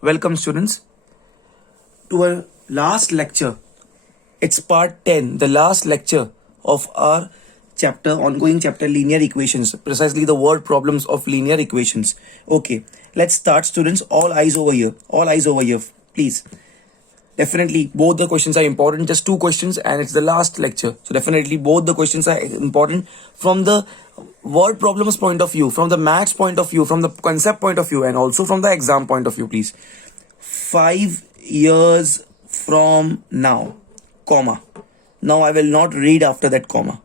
Welcome students to our last lecture. It's part 10, the last lecture of our ongoing chapter linear equations, precisely the word problems of linear equations. Okay, let's start students. All eyes over here, please. Definitely both the questions are important, just two questions and it's the last lecture. So definitely both the questions are important from the word problems point of view, from the maths point of view, from the concept point of view, and also from the exam point of view, please. 5 years from now, comma. Now I will not read after that comma.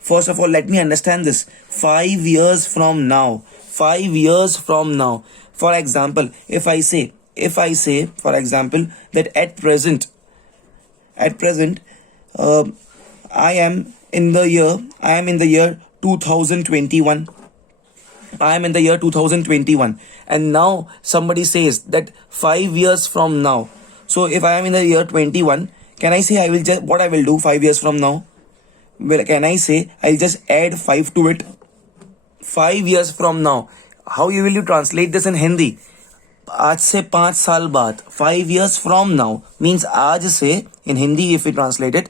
First of all, let me understand this. 5 years from now. 5 years from now. For example, if I say, for example, that at present, I am in the year 2021. I am in the year 2021, and now somebody says that 5 years from now. So if I am in the year 21, can I say what I will do 5 years from now? Well, can I say I'll just add 5 to it? 5 years from now. How will you translate this in Hindi? आज से 5 साल बाद. 5 years from now means आज से, in Hindi if we translate it,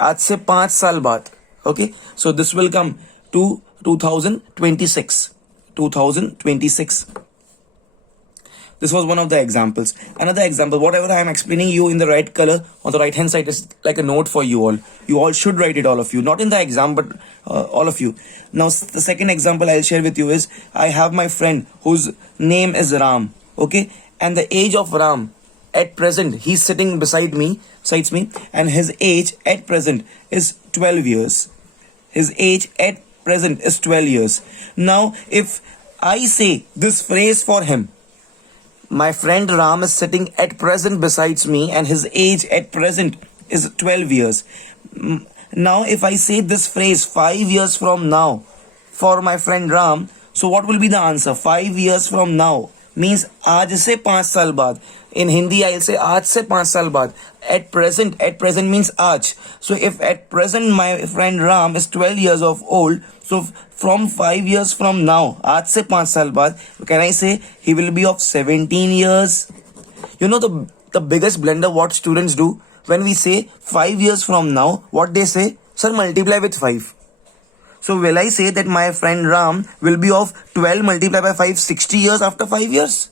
आज से 5 साल बाद. Okay, so this will come to 2026. This was one of the examples. Another example, whatever I am explaining you in the right color on the right hand side is like a note for you all. You all should write it, all of you. Not in the exam, but all of you. Now, the second example I'll share with you is, I have my friend whose name is Ram. Okay, and the age of Ram at present, he's sitting besides me, and his age at present is 12 years. His age at present is 12 years. Now, if I say this phrase for him, my friend Ram is sitting at present besides me and his age at present is 12 years. Now, if I say this phrase 5 years from now for my friend Ram, so what will be the answer? 5 years from now means आज से 5 साल बाद. In Hindi, I'll say आज से 5 साल बाद. At present means आज. So if at present my friend Ram is 12 years of old, so from 5 years from now, आज से 5 साल बाद, can I say he will be of 17 years? You know the biggest blunder what students do when we say 5 years from now, what they say? Sir, multiply with 5. So will I say that my friend Ram will be of 12 multiplied by 5, 60 years after 5 years?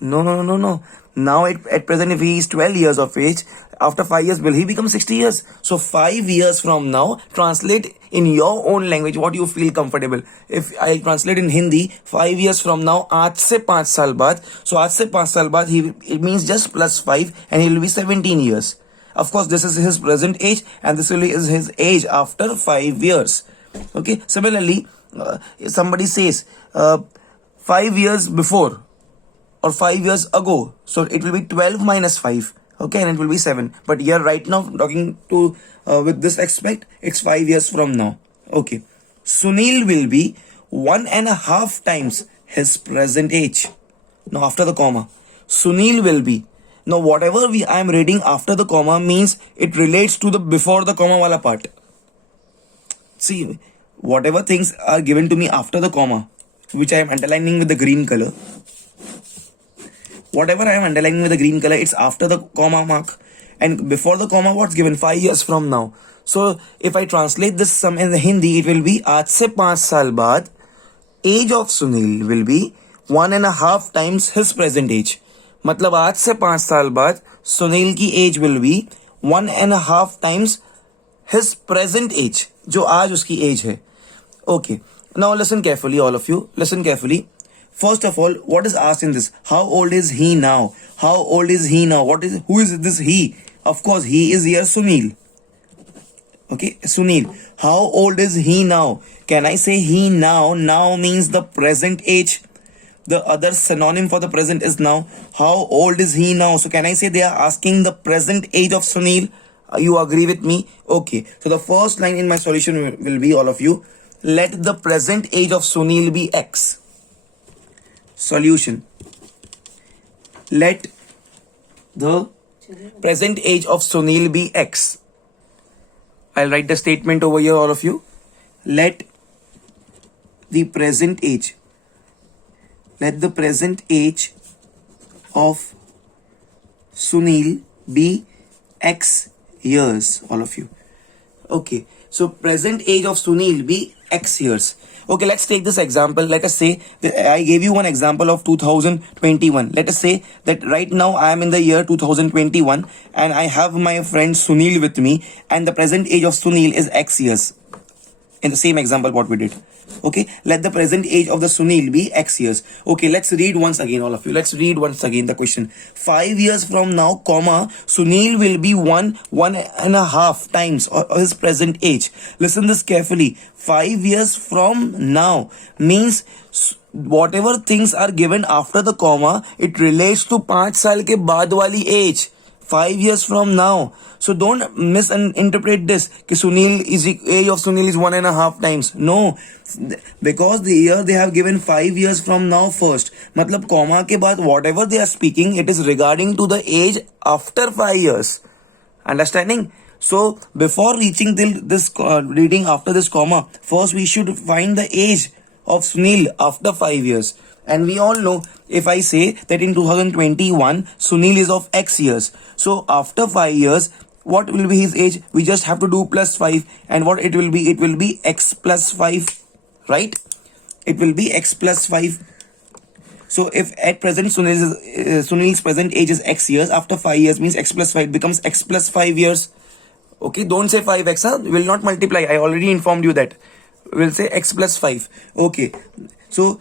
No. Now at present, if he is 12 years of age, after 5 years, will he become 60 years? So 5 years from now, translate in your own language what you feel comfortable. If I translate in Hindi, 5 years from now, आज से 5 साल बाद. So आज से 5 साल बाद, it means just plus 5 and he will be 17 years. Of course, this is his present age and this is his age after 5 years. Okay. Similarly, if somebody says 5 years before or 5 years ago, so it will be 12 minus 5. Okay, and it will be 7. But here right now, talking to with this aspect, it's 5 years from now. Okay. Sunil will be 1.5 times his present age. Now after the comma, Sunil will be. Now whatever I am reading after the comma means it relates to the before the comma wala part. See, whatever things are given to me after the comma, which I am underlining with the green color. Whatever I am underlining with the green color, it's after the comma mark. And before the comma, what's given? 5 years from now. So if I translate this sum in the Hindi, it will be आज से 5 साल बाद, age of Sunil will be 1.5 times his present age. मतलब आज से 5 साल बाद सुनील की age will be 1.5 times his present age, जो आज उसकी age है. Okay. Now listen carefully, all of you. Listen carefully. First of all, what is asked in this? How old is he now? How old is he now? Who is this he? Of course, he is here Sunil. Okay, Sunil. How old is he now? Can I say he now? Now means the present age. The other synonym for the present is now. How old is he now? So can I say they are asking the present age of Sunil? You agree with me? Okay. So the first line in my solution will be, all of you, let the present age of Sunil be X. Solution. Let the present age of Sunil be X. I'll write the statement over here, all of you. Let the present age of Sunil be X years, all of you. Okay, so present age of Sunil be X years. Okay, let's take this example. Let us say that I gave you one example of 2021. Let us say that right now I am in the year 2021 and I have my friend Sunil with me, and the present age of Sunil is X years. In the same example what we did. Okay, let the present age of the Sunil be X years. Okay, let's read once again, all of you. Let's read once again the question. 5 years from now, comma, Sunil will be one and a half times his present age. Listen this carefully. 5 years from now means whatever things are given after the comma, it relates to 5 साल के बाद वाली age. 5 years from now. So don't misinterpret this. Ki Sunil is age of Sunil is 1.5 times. No, because the year they have given 5 years from now first. Matlab comma ke baad whatever they are speaking, it is regarding to the age after 5 years. Understanding? So before reaching till this reading after this comma, first we should find the age of Sunil after 5 years. And we all know, if I say that in 2021, Sunil is of X years. So after 5 years, what will be his age? We just have to do plus 5. And what it will be? It will be X plus 5. Right? It will be X plus 5. So if at present Sunil's present age is X years, after 5 years means X plus 5 becomes X plus 5 years. Okay, don't say 5X. Huh? We will not multiply. I already informed you that. We'll say X plus 5. Okay. So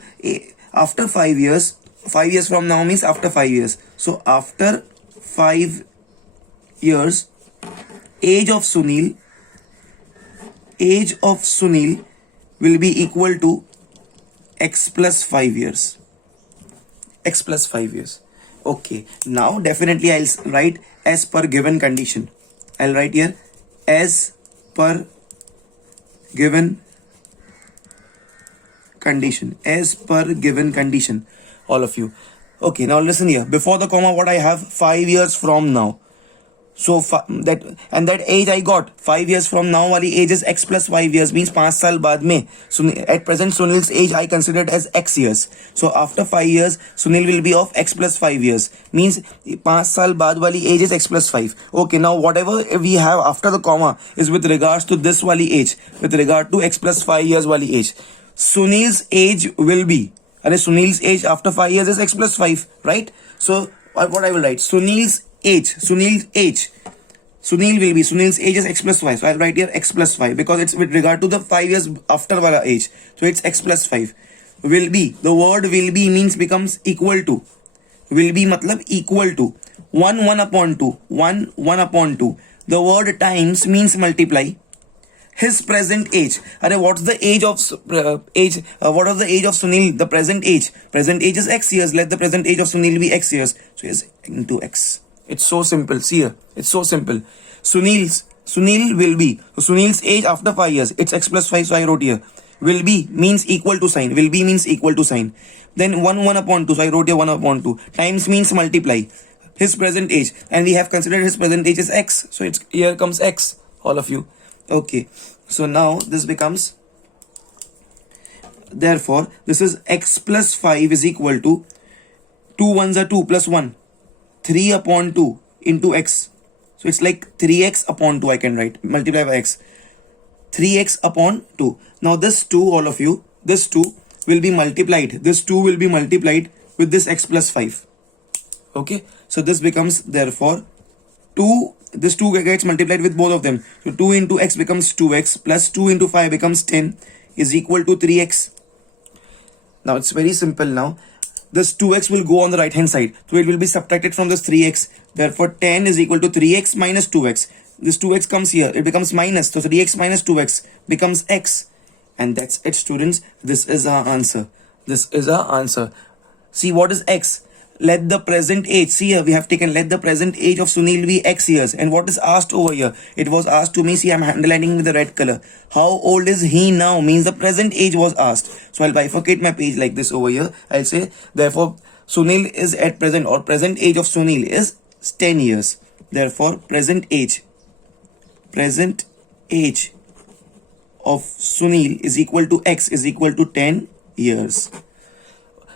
after 5 years, 5 years from now means after 5 years. So after 5 years, age of Sunil will be equal to X plus 5 years. X plus 5 years. Okay. Now definitely I'll write as per given condition. I'll write here as per given condition. As per given condition. All of you. Okay, now listen here. Before the comma, what I have? 5 years from now. So that age I got 5 years from now wali age is X plus 5 years means 5 साल बाद में. So at present Sunil's age I considered as X years. So after 5 years Sunil will be of X plus 5 years means 5 साल बाद wali age is X plus 5. Okay, now whatever we have after the comma is with regards to this wali age, with regard to X plus 5 years wali age. Sunil's age will be, Sunil's age after 5 years is X plus 5, right? So what I will write? Sunil's age is X plus 5. So I'll write here X plus 5 because it's with regard to the 5 years after wala age. So it's X plus 5. Will be, the word will be means becomes equal to. Will be matlab equal to. 1 upon 2. 1 upon 2. The word times means multiply. His present age. What's the age of what is the age of Sunil? The present age. Present age is X years. Let the present age of Sunil be X years. So it's into X. It's so simple. See here. It's so simple. Sunil will be. So Sunil's age after 5 years. It's X plus 5. So I wrote here. Will be means equal to sign. Will be means equal to sign. Then 1 upon 2. So I wrote here 1 upon 2. Times means multiply. His present age. And we have considered his present age is X. So it's here comes X. All of you. Okay. So now this becomes. Therefore, this is X plus 5 is equal to 2 ones are 2 plus 1. 3 upon 2 into X. So it's like 3X upon 2 I can write. Multiply by X. 3X upon 2. Now this 2, all of you, this 2 will be multiplied. This 2 will be multiplied with this X plus 5. Okay. So this becomes therefore 2. This 2 gets multiplied with both of them. So 2 into X becomes 2X plus 2 into 5 becomes 10 is equal to 3X. Now it's very simple now. This 2x will go on the right hand side. So it will be subtracted from this 3x. Therefore 10 is equal to 3x minus 2x. This 2x comes here. It becomes minus. So 3x minus 2x becomes x. And that's it, students. This is our answer. This is our answer. See what is x? Let the present age. See here we have taken let the present age of Sunil be x years. And what is asked over here? It was asked to me. See, I'm underlining with the red color. How old is he now? Means the present age was asked. So I'll bifurcate my page like this over here. I'll say therefore Sunil is at present or present age of Sunil is 10 years. Therefore present age of Sunil is equal to x is equal to 10 years.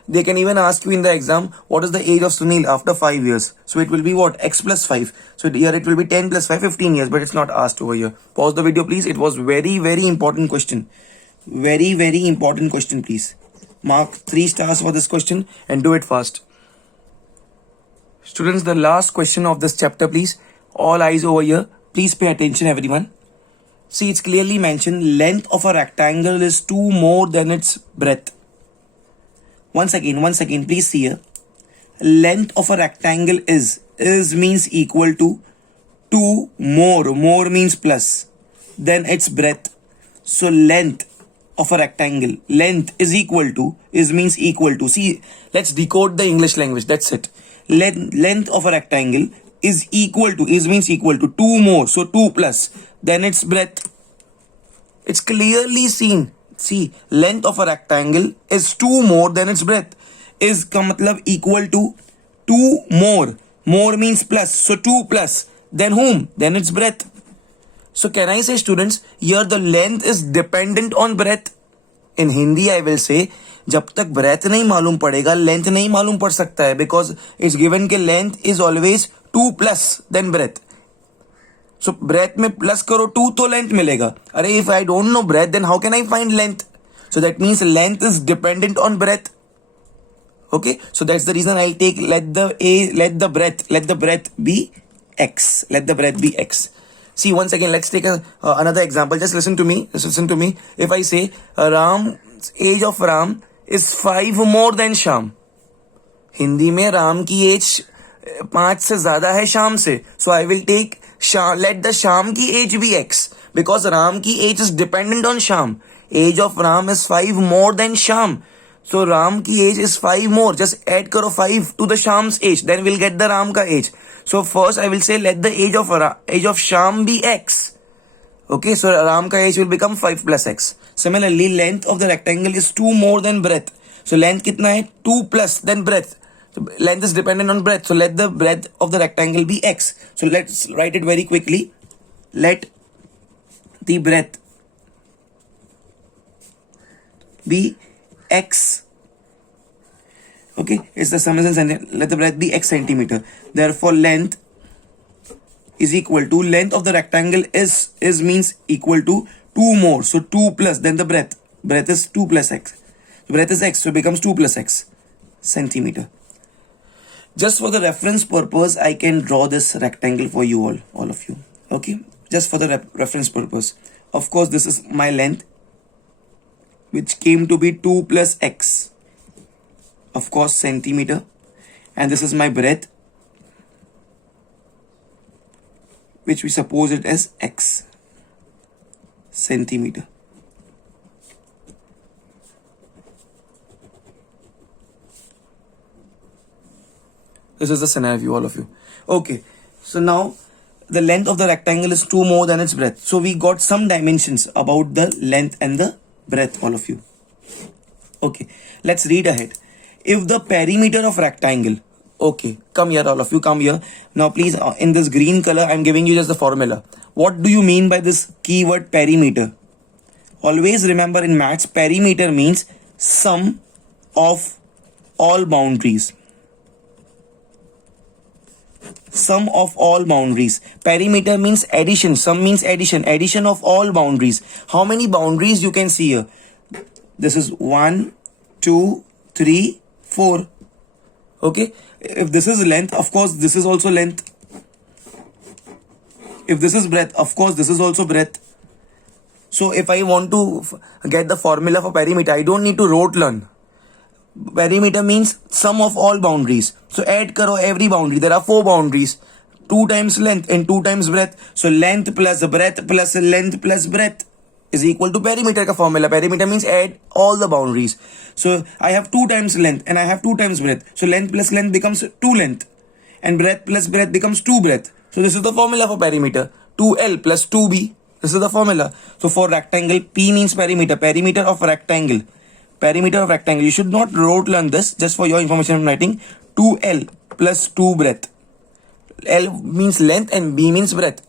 They can even ask you in the exam, what is the age of Sunil after 5 years? So it will be what? X plus 5. So here it will be 10 plus 5, 15 years, but it's not asked over here. Pause the video, please. It was very, very important question. Very, very important question, please. Mark 3 stars for this question and do it fast. Students, the last question of this chapter, please. All eyes over here. Please pay attention, everyone. See, it's clearly mentioned length of a rectangle is 2 more than its breadth. Once again, please see here. Length of a rectangle is means equal to 2 more means plus, then its breadth. So length of a rectangle, length is means equal to. See, let's decode the English language. That's it. Length of a rectangle is means equal to 2 more, so 2 plus, then its breadth. It's clearly seen. See, length of a rectangle is 2 more than its breadth. Is का मतलब equal to 2 more. More means plus. So 2 plus. Then whom? Then its breadth. So can I say, students, here the length is dependent on breadth. In Hindi I will say, जब तक breadth नहीं मालूम पड़ेगा, length नहीं मालूम पड़ सकता है, because it's given कि length is always 2 plus then breadth. So breadth में plus करो 2 तो length मिलेगा. अरे if I don't know breadth, then how can I find length? So that means length is dependent on breadth. Okay, so that's the reason I take let the breadth be x. Let the breadth be x. See, once again, let's take another example. Just listen to me. If I say age of Ram is 5 more than Sham. Hindi में राम की as 5 से ज्यादा है शाम से. So I will take let the Sham ki age be x, because Ram ki age is dependent on Sham. Age of Ram is 5 more than Sham. So Ram ki age is 5 more. Just add karo 5 to the Sham's age. Then we'll get the Ram ka age. So first I will say let the age of Sham be x. Okay, so Ram ka age will become 5 plus x. Similarly, length of the rectangle is 2 more than breadth. So length kitna hai? 2 plus then breadth. So length is dependent on breadth. So let the breadth of the rectangle be x. So let's write it very quickly. Let the breadth be x. Okay, it's the sum is in centimeter. Let the breadth be x centimeter. Therefore, length is equal to length of the rectangle is means equal to 2 more. So 2 plus then the breadth. Breadth is 2 plus x. So breadth is x, so it becomes 2 plus x centimeter. Just for the reference purpose, I can draw this rectangle for you all of you. Okay, just for the reference purpose. Of course, this is my length, which came to be 2 plus x. Of course, centimeter. And this is my breadth, which we suppose it as x centimeter. This is the scenario, all of you. Okay, so now the length of the rectangle is 2 more than its breadth. So we got some dimensions about the length and the breadth, all of you. Okay, let's read ahead. If the perimeter of rectangle, okay, come here, all of you, come here. Now please, in this green color, I'm giving you just the formula. What do you mean by this keyword perimeter? Always remember in maths, perimeter means sum of all boundaries. Sum of all boundaries. Perimeter means addition. Sum means addition. Addition of all boundaries. How many boundaries you can see here? This is 1, 2, 3, 4. Okay. If this is length, of course, this is also length. If this is breadth, of course, this is also breadth. So if I want to get the formula for perimeter, I don't need to rote learn. Perimeter means sum of all boundaries. So add karo every boundary. There are 4 boundaries. 2 times length and 2 times breadth. So length plus breadth plus length plus breadth is equal to perimeter ka formula. Perimeter means add all the boundaries. So I have 2 times length and I have 2 times breadth. So length plus length becomes 2 length. And breadth plus breadth becomes 2 breadth. So this is the formula for perimeter. 2L plus 2B. This is the formula. So for rectangle, P means perimeter. Perimeter of rectangle. Perimeter of rectangle. You should not rote learn this. Just for your information I'm writing. 2L plus 2 breadth. L means length and B means breadth.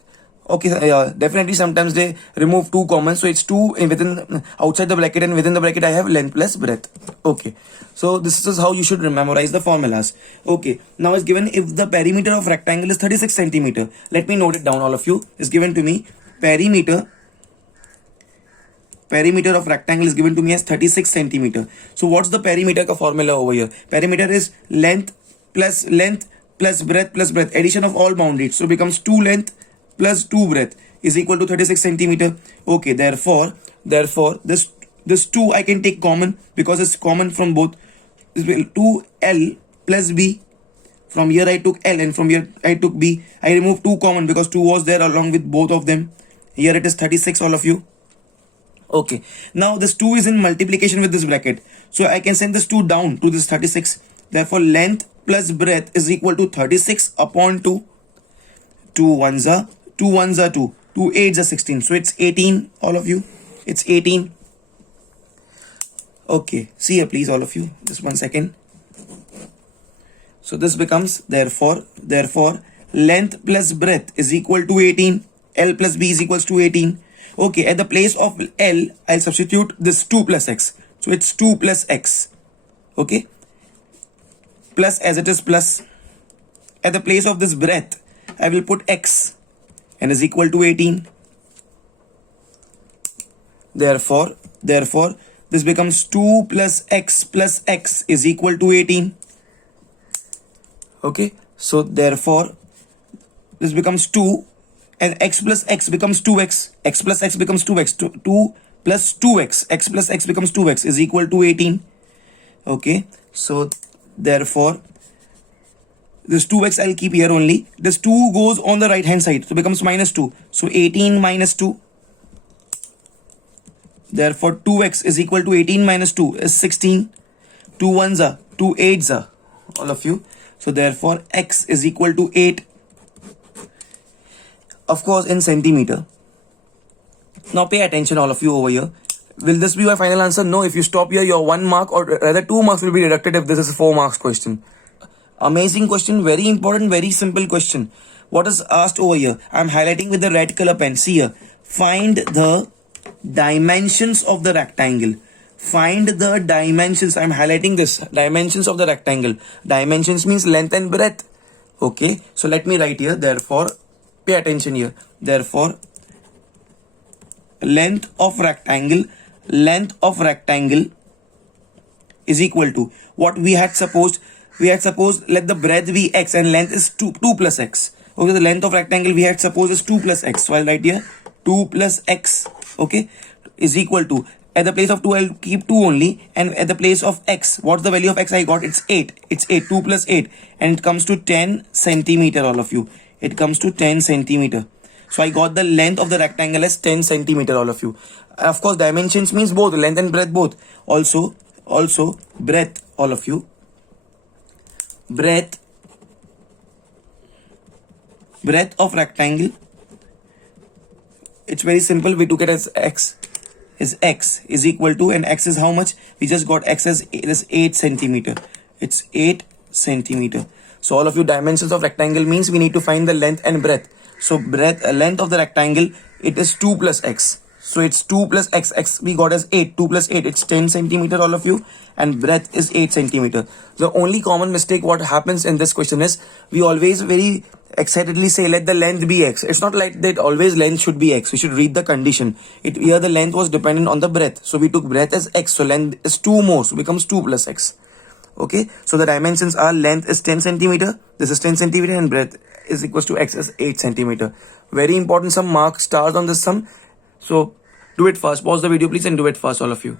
Okay, definitely sometimes they remove 2 common, so it's 2 within outside the bracket, and within the bracket I have length plus breadth. Okay, so this is how you should memorize the formulas. Okay, now it's given if the perimeter of rectangle is 36 centimeter. Let me note it down, all of you. It's given to me perimeter of rectangle is given to me as 36 centimeter. So what's the perimeter ka formula over here? Perimeter is length plus breadth plus breadth, addition of all boundaries, so becomes 2 length plus 2 breadth is equal to 36 centimeter. Okay, therefore this 2 I can take common because it's common from both. 2L plus B. From here I took L and from here I took B. I removed 2 common because 2 was there along with both of them. Here it is 36, all of you. Okay, now this 2 is in multiplication with this bracket, so I can send this 2 down to this 36. Therefore length plus breadth is equal to 36 upon 2. 2 ones are 2, 2 8s are 16, so it's 18, all of you. It's 18. Okay, see here please, all of you, just 1 second. So this becomes therefore length plus breadth is equal to 18. L plus B is equals to 18. Okay, at the place of L, I'll substitute this 2 plus x. So it's 2 plus x. Okay. Plus as it is plus. At the place of this breadth, I will put x and is equal to 18. Therefore, this becomes 2 plus x is equal to 18. Okay. So therefore, this becomes 2. And x plus x becomes 2x. X plus x becomes 2x. 2 plus 2x. X plus x becomes 2x is equal to 18. Okay. So therefore, this 2x I'll keep here only. This 2 goes on the right hand side. So becomes minus 2. So 18 minus 2. Therefore 2x is equal to 18 minus 2 is 16. 2 1s are 2 8s are, all of you. So therefore x is equal to 8. Of course, in centimeter. Now pay attention, all of you over here. Will this be your final answer? No. If you stop here, your 1 mark or rather 2 marks will be deducted if this is a 4 marks question. Amazing question, very important, very simple question. What is asked over here? I am highlighting with the red color pen. See here. Find the dimensions of the rectangle. Find the dimensions. I am highlighting this. Dimensions of the rectangle. Dimensions means length and breadth. Okay. So let me write here. Therefore, pay attention here. Therefore, length of rectangle is equal to what we had supposed. We had supposed let the breadth be x and length is 2 plus x. Okay, the length of rectangle we had supposed is 2 plus x. So I'll write here 2 plus x. Okay, is equal to, at the place of 2 I'll keep 2 only, and at the place of x, what's the value of x I got? It's 8. It's 8. 2 plus 8, and it comes to 10 centimeter, all of you. It comes to 10 centimeter. So I got the length of the rectangle as 10 centimeter, all of you. Of course, dimensions means both, length and breadth both. Also breadth, all of you. Breadth of rectangle. It's very simple. We took it as x is equal to, and x is how much? We just got x as 8 centimeter. It's 8 centimeter. So all of you, dimensions of rectangle means we need to find the length and breadth. So length of the rectangle, it is 2 plus x. So it's 2 plus x. X we got as 8. 2 plus 8. It's 10 centimeter, all of you. And breadth is 8 centimeter. The only common mistake what happens in this question is we always very excitedly say let the length be x. It's not like that always length should be x. We should read the condition. Here the length was dependent on the breadth. So we took breadth as x. So length is 2 more. So becomes 2 plus x. Okay, so the dimensions are length is 10 centimeter, this is 10 centimeter, and breadth is equals to x as 8 centimeter. Very important, some mark stars on this sum. So do it fast. Pause the video please and do it fast, all of you.